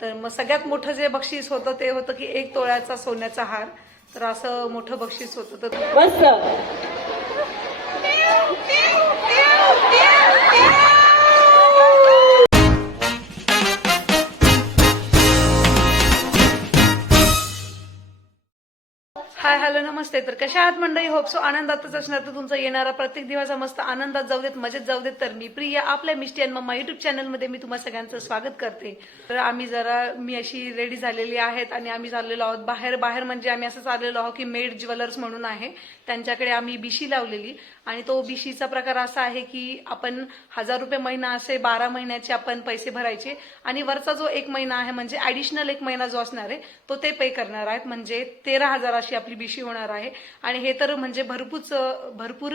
तर मग सगळ्यात मोठं जे बक्षीस होतं ते होतं की एक तोळ्याचा सोन्याचा हार. तर असं मोठं बक्षीस होतं. तर मस्त हाय हॅलो नमस्ते. तर कशा आहात मंडळी? होप सो आनंदातच असणार. तर तुमचा येणारा प्रत्येक दिवस मस्त आनंदात जाऊ देत मजेत जाऊ देत. तर मी प्रिया आपल्या मिस्टी आणि मम्मा युट्यूब चॅनलमध्ये मी तुम्हा सगळ्यांचं स्वागत करते. तर आम्ही जरा मी अशी रेडी झालेली आहेत आणि आम्ही चाललेलो आहोत बाहेर. बाहेर म्हणजे आम्ही असं चाललेलो आहोत की मेड ज्वेलर्स म्हणून आहे. त्यांच्याकडे आम्ही बिशी लावलेली. आणि तो बिशीचा प्रकार असा आहे की आपण हजार रुपये महिना असे बारा महिन्याचे आपण पैसे भरायचे. आणि वरचा जो एक महिना आहे म्हणजे ऍडिशनल एक महिना जो असणार आहे तो ते पे करणार आहेत. म्हणजे तेरा हजार अशी आपली बीशी होणार आहे. आणि हे तर म्हणजे भरपूरच भरपूर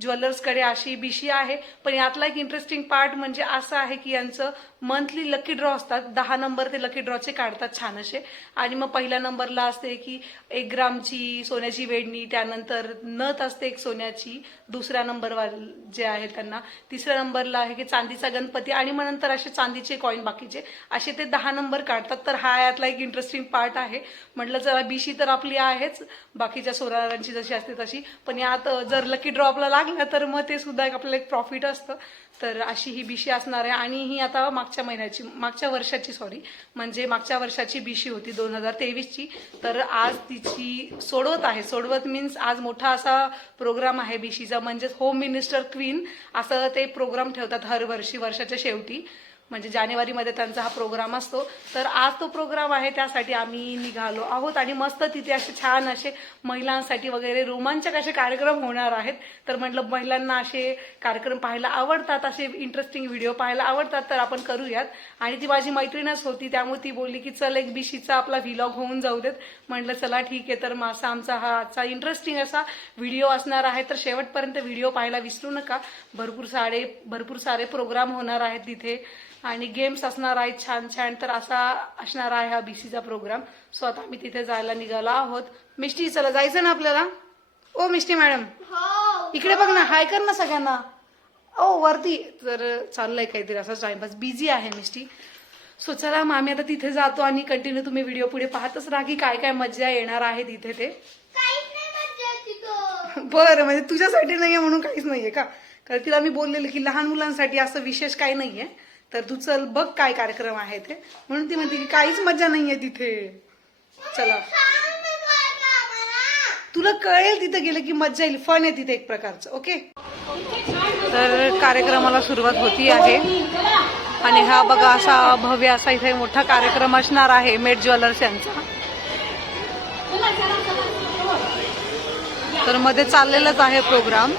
ज्वेलर्सकडे अशी बिशी आहे. पण यातला एक इंटरेस्टिंग पार्ट म्हणजे असं आहे की यांचं मंथली लकी ड्रॉ असतात. दहा नंबर ते लकी ड्रॉचे काढतात छान असे आणि मग पहिल्या नंबरला असते की एक ग्रामची सोन्याची वेडणी त्यानंतर नथ असते एक सोन्याची दुसऱ्या नंबरवर जे आहे त्यांना. तिसऱ्या नंबरला आहे की चांदीचा गणपती आणि मग नंतर असे चांदीचे कॉईन बाकीचे. असे ते दहा नंबर काढतात. तर हा यातला एक इंटरेस्टिंग पार्ट आहे. म्हटलं जरा बिशी तर आपली आहेच. बाकीच्या सोनारांची जशी असते तशी. पण यात जर लकी ड्रॉ आपला लागला तर मग ते सुद्धा एक आपल्याला एक प्रॉफिट असतं. तर अशी ही बिशी असणार आहे. आणि ही आता मागच्या महिन्याची मागच्या वर्षाची सॉरी म्हणजे मागच्या वर्षाची बिशी होती दोन हजार तेवीसची. तर आज तिची सोडवत आहे. सोडवत मीन्स आज मोठा असा प्रोग्राम आहे बिशीचा म्हणजेच होम मिनिस्टर क्वीन असं ते प्रोग्राम ठेवतात हर वर्षी वर्षाच्या शेवटी. म्हणजे जानेवारीमध्ये त्यांचा हा प्रोग्राम असतो. तर आज तो प्रोग्राम आहे त्यासाठी आम्ही निघालो आहोत आणि मस्त तिथे असे छान असे महिलांसाठी वगैरे रोमांचक असे कार्यक्रम होणार आहेत. तर म्हटलं महिलांना असे कार्यक्रम पाहायला आवडतात असे इंटरेस्टिंग व्हिडिओ पाहायला आवडतात तर आपण करूयात. आणि ती माझी मैत्रीणच होती त्यामुळे ती बोलली की चल एक बिशीचा आपला व्हिलॉग होऊन जाऊ देत. म्हटलं चला ठीक आहे तर मग आमचा हा आजचा इंटरेस्टिंग असा व्हिडिओ असणार आहे. तर शेवटपर्यंत व्हिडिओ पाहायला विसरू नका. भरपूर सारे भरपूर सारे प्रोग्राम होणार आहेत तिथे. आणि गेम्स असणार आहेत छान छान तर असा असणार आहे हा बीसीचा प्रोग्राम सो आता आम्ही तिथे जायला निघालो आहोत. मिष्टी चला जायचं ना आपल्याला? ओ मिष्टी मॅडम. इकडे बघ ना हाय कर ना सगळ्यांना. ओ वरती. तर चाललंय काहीतरी असं टाइमपास. बिझी आहे मिष्टी. सो चला मग आम्ही आता तिथे जातो आणि कंटिन्यू तुम्ही व्हिडिओ पुढे पाहतच राहा की काय काय मजा येणार आहे तिथे ते. बरं म्हणजे तुझ्यासाठी नाहीये म्हणून काहीच नाहीये का? कारण तिला मी बोललेलं की लहान मुलांसाठी असं विशेष काही नाहीये. तर तू चल बघ काय कार्यक्रम आहे ते म्हणून ती म्हणते की काहीच मजा नाहीये तिथे. चला. तुला कळेल तिथे गेलं की मजा येईल. फन आहे तिथे एक प्रकारचं ओके? तर कार्यक्रमाला सुरुवात होती आहे. आणि हा बघा असा भव्य असा इथे मोठा कार्यक्रम असणार आहे मेट ज्वेलर्स यांचा. तर मध्ये चाललेलाच आहे प्रोग्राम.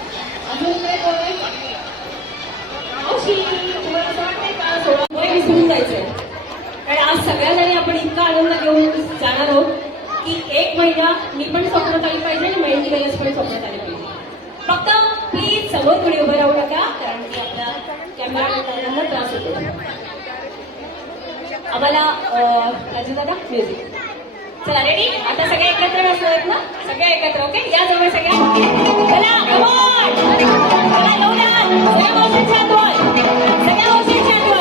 विसरून जायचंय. कारण आज सगळ्या आपण इतका आनंद घेऊन जाणार आहोत की एक महिना मी पण स्वप्नात आली पाहिजे आणि मेहंदी कलर्स पण स्वप्नात आली पाहिजे. फक्त प्लीज समोर कोणी उभं राहू नका कारण की आपला कॅमेरा त्रास होतो. आम्हाला राजू दादा म्युझिक चला रेडी आता सगळे एकत्र बसलोय ना? सगळे एकत्र ओके या जवळ सगळ्या. चला चला लवकर.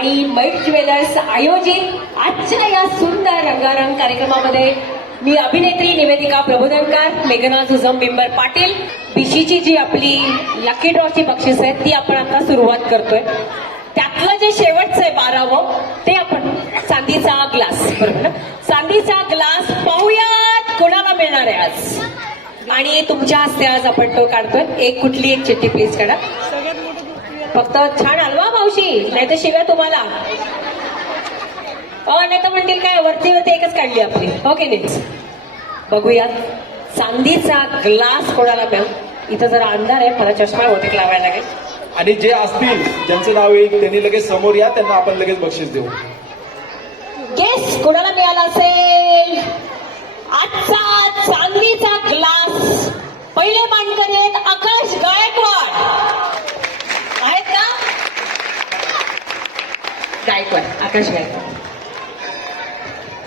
आणि मैट ज्वेलर्स आयोजित आजच्या या सुंदर रंगारंग कार्यक्रमामध्ये मी अभिनेत्री निवेदिका प्रबोधनकार मेघना झुझम बिंबर पाटील बिशीची जी आपली लकी ड्रॉची बक्षीस आहेत ती आपण आता सुरुवात करतोय. त्यातलं जे शेवटचं आहे बारावं ते आपण चांदीचा ग्लास बरोबर चांदीचा ग्लास पाहूयात कोणाला मिळणार आहे आज. आणि तुमच्या हस्ते आज आपण तो काढतोय. एक कुठली एक चिठ्ठी प्लीज काढा फक्त छान हलवा मावशी नाही तर शिव्या तुम्हाला. नाही तर म्हणतील काय वरती वरती एकच काढली आपली. ओके नेक्स्ट बघूयात चांदीचा ग्लास कोणाला मॅम इथं जरा अंधार आहे मला चष्मा बहुतेक लावायला लागेल. आणि जे असतील ज्यांचं नाव येईल त्यांनी लगेच समोर या त्यांना आपण लगेच बक्षीस देऊ. गेस कोणाला मिळाला असेल? आजचा चांदीचा ग्लास. पहिले मानकरी आहेत आकाश गायकवाड आहेत का गायकवाड आकाश गायकवाड.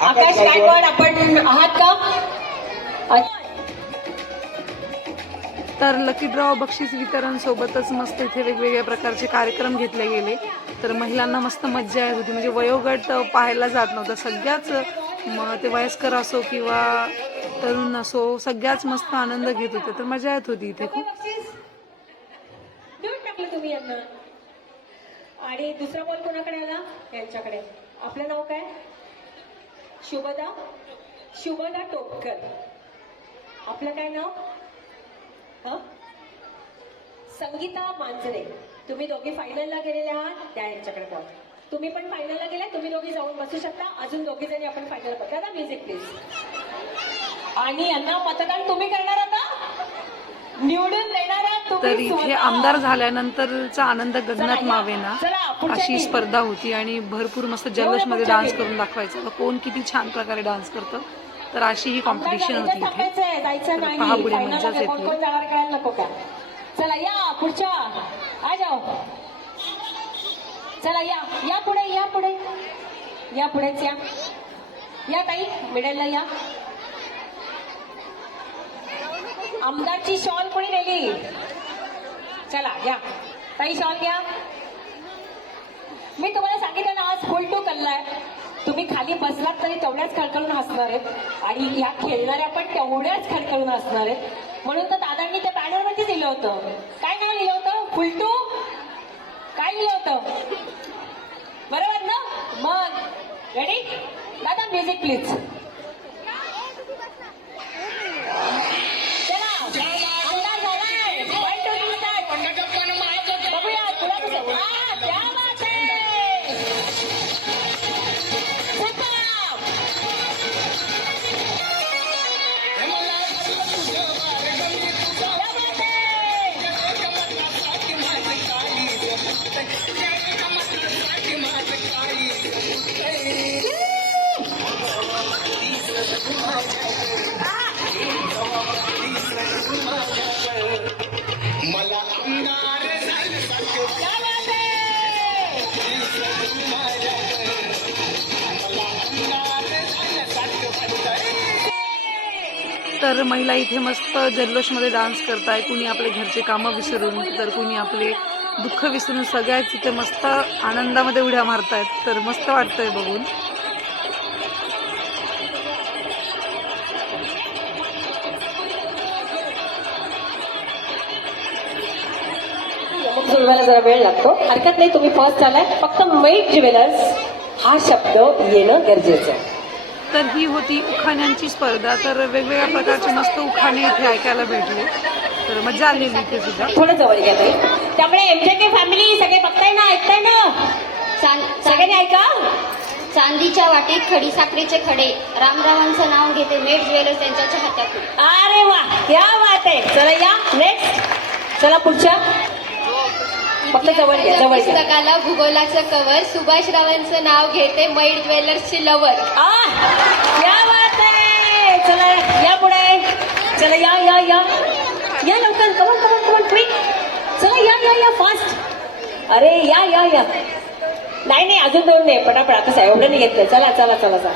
आकाश गायकवाड. आपण आहात का. तर लकी ड्रॉ बक्षीस वितरण सोबतच मस्त इथे वेगवेगळ्या प्रकारचे कार्यक्रम घेतले गेले. तर महिलांना मस्त मज्जा येत होती. म्हणजे वयोगट पाहायला जात नव्हता. सगळ्याच म, ते वयस्कर असो किंवा तरुण असो सगळ्याच मस्त आनंद घेत होते. तर मजा येत होती इथे खूप बक्षीस देऊन टाकलं तुम्ही यांना आणि दुसरा बॉल कोणाकडे आला? यांच्याकडे. आपलं नाव काय? शुभदा? शुभदा टोपकर. आपलं काय नाव? हं? संगीता मांजरे. तुम्ही दोघी फायनलला गेलेले आहात? त्या यांच्याकडे बॉल तुम्ही पण फायनलला गेले तुम्ही दोघी जाऊन बसू शकता. अजून दोघी जणी आपण फायनल बघा. ना म्युझिक प्लीज आणि यांना मतदान तुम्ही करणार आता? निवडून तर इथे. आमदार झाल्यानंतरचा आनंद गगनात मावेना. अशी. स्पर्धा होती आणि भरपूर मस्त जल्लोषमध्ये डान्स. करून दाखवायचं. कोण किती छान प्रकारे डान्स करतं? तर अशी ही कॉम्पिटिशन होती इथं पहा पुढे कोण येते. चला या पुढच्या. आ जाओ. चला या या पुढे या पुढे. या पुढेच या. या ताई मिडेलला या. आमदारची शॉल कोणी नेली? चला या. ताई शॉल घ्या. मी तुम्हाला सांगितलं ना आज फुल टू कल्लाय. तुम्ही खाली बसलात तरी तेवढ्याच खळखळून हसणार आहेत. आणि ह्या खेळणाऱ्या पण तेवढ्याच खळखळून हसणार आहेत. म्हणून तर दादांनी त्या बॅनरवरती लिहिलं होतं. काय नाव लिहिलं होतं? फुल टू काय लिहिलं होतं? बरोबर ना? मग. रेडी दादा म्युझिक प्लीज तर महिला इथे मस्त जल्लोषमध्ये डान्स करताय. कुणी आपले घरचे कामं विसरून तर कुणी आपले दुःख विसरून सगळ्याच इथे मस्त आनंदामध्ये उड्या मारतायत. तर मस्त वाटतंय बघून. जुळवायला जरा वेळ लागतो. हरकत नाही तुम्ही फर्स्ट आलाय फक्त मैट ज्वेलर्स हा शब्द येणं गरजेचं आहे. तर ही होती उखाण्यांची स्पर्धा. तर वेगवेगळ्या प्रकारचे मस्त उखाणे इथे ऐकायला भेटले. तर मजा आलेली इथे सुद्धा. थोडं जवळ घ्या ताई. त्यामुळे एमजे के फॅमिली सगळे बघताय ना ऐकताय ना? चां- सगळ्यांनी ऐका. चांदीच्या वाटीत खडीसाखरेचे खडे. रामरावांचं नाव घेते मेड ज्वेलर्स यांच्या हातातून. अरे वा क्या बात आहे. चला या नेक्स्ट चला पुढच्या. फक्त जवळ घ्या जवळ घ्या. पुस्तकाला भूगोलाचं कवर सुभाषरावांचं नाव घेते मैड ज्वेलर्सची लवर आ, क्या बात आहे चला या पुढे. चला या या या. या लवकर कमन कमन कमन क्विक चला या या या फास्ट अरे या या या. नाही नाही अजून दोन नाही पटापट आता साहेब एवढं नाही घेतलं चला चला चला चला.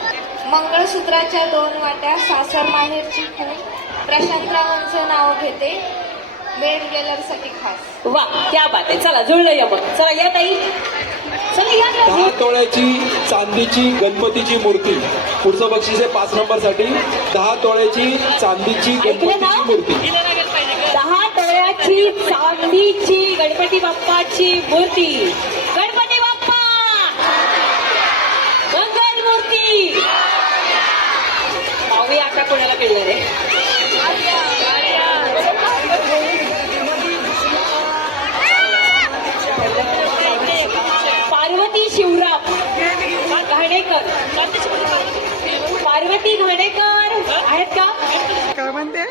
मंगळसूत्राच्या दोन वाट्या सासर माहेरची खून प्रशांतरावांचं नाव घेते. खास. वा क्या बात आहे. चला जुळलं या मग. चला या ताई. चला या या दहा तोळ्याची चांदीची गणपतीची मूर्ती. पुढचं बक्षीस आहे पाच नंबरसाठी दहा तोळ्याची चांदीची ऐकलं ना? गणपतीची मूर्ती. दहा तोळ्याची चांदीची गणपती बाप्पाची मूर्ती. गणपती बाप्पा! मंगल मूर्ती! पाहूया आता कोणाला मिळणार आहे. शिवराम घाणेकर पार्वती घाणेकर आहेत का? काय म्हणते?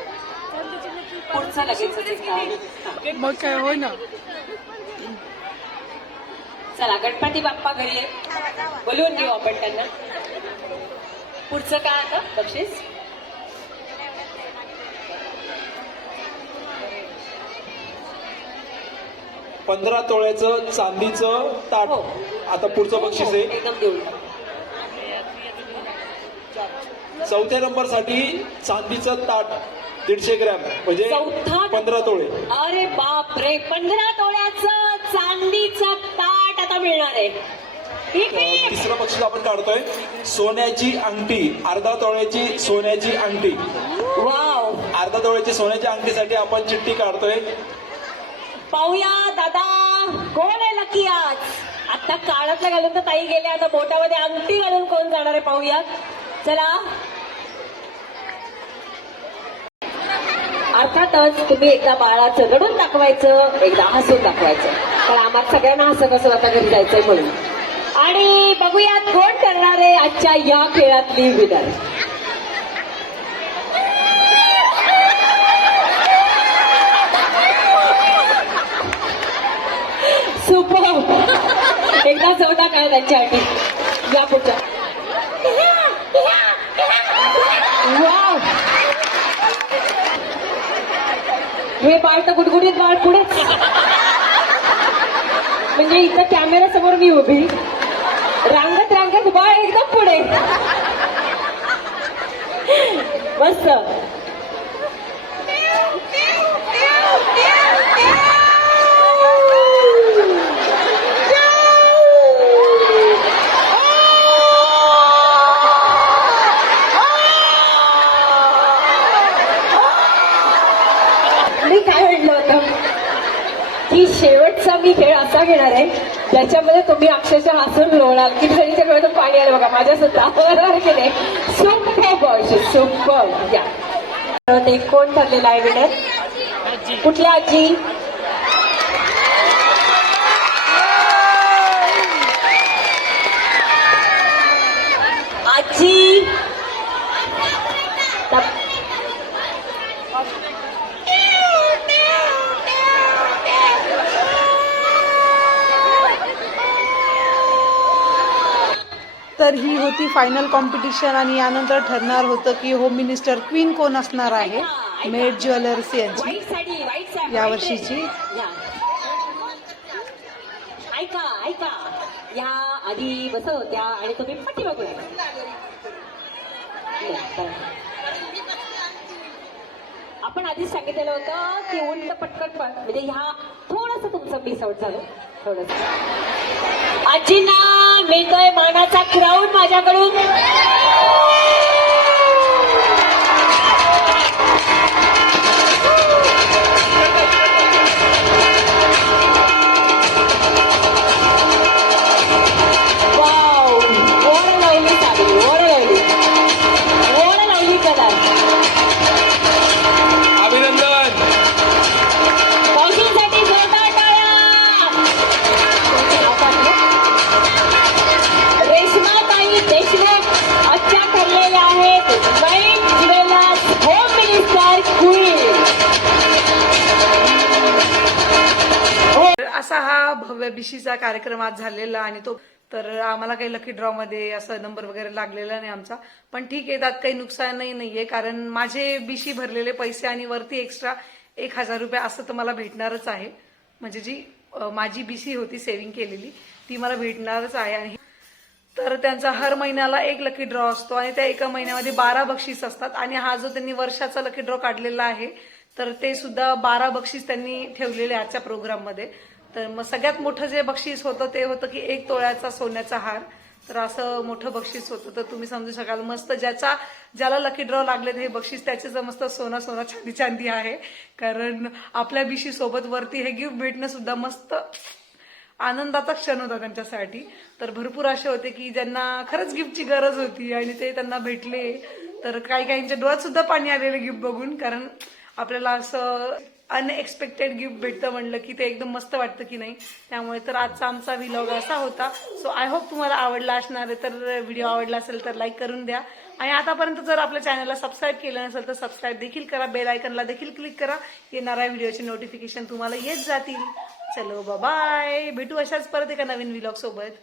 पुढचा लगेच मग काय हो ना. चला गणपती बाप्पा घरी आहे. बोलवून घेऊ आपण त्यांना. पुढचं काय आता? बक्षीस? पंधरा तोळ्याचं चांदीचं ताट. हो. आता पुढचं बक्षीस आहे. एकदम देऊन चौथ्या नंबरसाठी चांदीचं ताट दीडशे ग्रॅम म्हणजे पंधरा तोळे. अरे बाप रे पंधरा तोळ्याचं चांदीचं ताट आता मिळणार आहे. ठीक आहे तिसरं बक्षीस आपण काढतोय. सोन्याची अंगठी अर्धा तोळ्याची सोन्याची अंगठी. वाव अर्धा तोळ्याची सोन्याच्या अंगठीसाठी आपण चिठ्ठी काढतोय. पाहूया दादा कोण आहे लकी आज? आता काळातलं घालून तर ताई गेले आता बोटामध्ये अंगठी घालून कोण जाणार आहे पाहूया. चला. अर्थातच तुम्ही एकदा बाळाचं रडून दाखवायचं एकदा हसून दाखवायचं. तर आम्हाला सगळ्यांना हसत हसत आता घरी जायचंय म्हणून. आणि बघूयात कोण करणार आहे आजच्या या खेळातली विनर सुपर. एकदा चौदा काळ त्यांच्यासाठी या पुढच्या. वाव. हे बाळ तर गुडगुडीत बाळ पुढे. म्हणजे इथं कॅमेरा समोर मी उभी. रांगत रांगत बाळ एकदम पुढे. मस्त मी काय म्हणलं होतं की शेवटचा मी खेळ असा घेणार आहे ज्याच्यामध्ये तुम्ही अक्षरशः हसून लोळाल की डोळ्यातून पाणी आलं बघा माझ्या सुद्धा की नाही? सुपर बॉश सुपर या. ते कोण ठरलेलं आहे विनर कुठल्या आजी? तर ही होती फायनल कॉम्पिटिशन आणि यानंतर ठरणार होतं की होम मिनिस्टर क्वीन कोण असणार आहे मेड ज्वेलर्स यांची यावर्षीची या वर्षीची. ऐका ऐका या आधी बसत होत्या आणि तुम्ही पट्टी बघूया आपण आधीच सांगितलेलं होतं की उलट पटकन पण म्हणजे ह्या थोडस तुमचं मिस आउट झालं. थोडस. आजीना मिळतोय मानाचा क्राऊड माझ्याकडून. हा भव्य बिशीचा कार्यक्रम आज झालेला आणि तो तर आम्हाला काही लकी ड्रॉ मध्ये असं नंबर वगैरे लागलेला नाही आमचा. पण ठीक आहे त्यात काही नुकसानही नाहीये कारण माझे बिशी भरलेले पैसे आणि वरती एक्स्ट्रा एक हजार रुपये असं तर मला भेटणारच आहे. म्हणजे जी माझी बीसी होती सेव्हिंग केलेली ती मला भेटणारच आहे. आणि तर त्यांचा हर महिन्याला एक लकी ड्रॉ असतो आणि त्या एका महिन्यामध्ये बारा बक्षीस असतात. आणि हा जो त्यांनी वर्षाचा लकी ड्रॉ काढलेला आहे तर ते सुद्धा बारा बक्षीस त्यांनी ठेवलेले आजच्या प्रोग्राममध्ये तर मग सगळ्यात मोठं जे बक्षीस होतं ते होतं की एक तोळ्याचा सोन्याचा हार. तर असं मोठं बक्षीस होतं. तर तुम्ही समजू शकाल मस्त ज्याचा ज्याला लकी ड्रॉ लागले हे बक्षीस त्याचे जर मस्त सोना सोना चांदी चांदी आहे. कारण आपल्या बिशी सोबत वरती हे गिफ्ट भेटणं सुद्धा मस्त आनंदाचा क्षण होता त्यांच्यासाठी. तर भरपूर असे होते की ज्यांना खरंच गिफ्टची गरज होती आणि ते त्यांना भेटले. तर काही काहींच्या डोळ्यात सुद्धा पाणी आलेले गिफ्ट बघून. कारण आपल्याला असं अनएक्सपेक्टेड गिफ्ट भेटतं म्हणलं की ते एकदम मस्त वाटतं की नाही. त्यामुळे तर आजचा आमचा विलॉग असा होता. सो आय होप तुम्हाला आवडला असणार आहे तर व्हिडिओ आवडला असेल तर लाईक करून द्या. आणि आतापर्यंत जर आपल्या चॅनलला सबस्क्राईब केलं नसेल तर सबस्क्राईब देखील करा. बेल आयकनला देखील क्लिक करा. येणाऱ्या व्हिडिओचे नोटिफिकेशन तुम्हाला येत जातील. चलो बाय भेटू अशाच परत एका नवीन व्हिलॉग सोबत.